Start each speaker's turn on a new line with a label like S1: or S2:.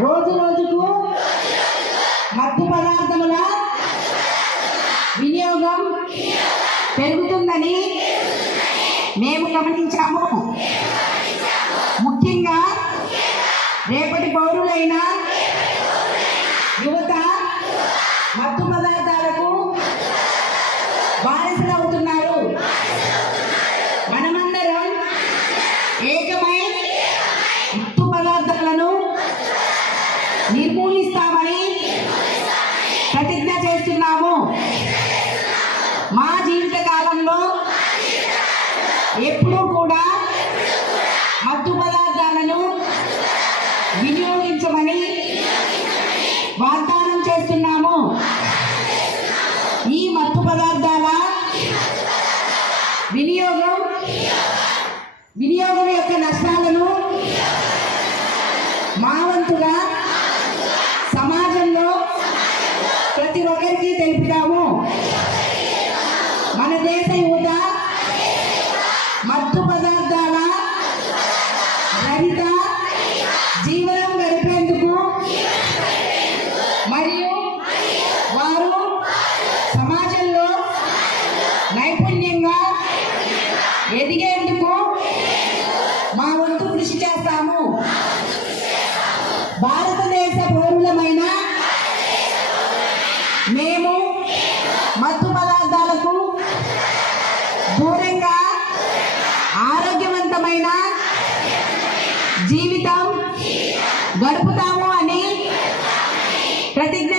S1: రోజు రోజుకు మత్తు పదార్థముల వినియోగం పెరుగుతుందని మేము గమనించాము. ముఖ్యంగా రేపటి పౌరులైన నిర్మూలిస్తామని ప్రతిజ్ఞ చేస్తున్నాము. మా జీవిత కాలంలో ఎప్పుడూ కూడా మత్తు పదార్థాలను వినియోగించమని వాగ్దానం చేస్తున్నాము. ఈ మత్తు పదార్థాల వినియోగం వినియోగం యొక్క నష్టాలను మా వంతుగా చేసి తెలిపినాము మన దేశ యువత మత్తు పదార్థాల రహిత జీవనం గడిపేందుకు మరియు వారు సమాజంలో నైపుణ్యంగా ఎదిగేందుకు మా వంతు కృషి చేస్తాము. భారతదేశ మత్తు పదార్థాలకు దూరంగా ఆరోగ్యవంతమైన జీవితం గడుపుతాము అని ప్రతిజ్ఞ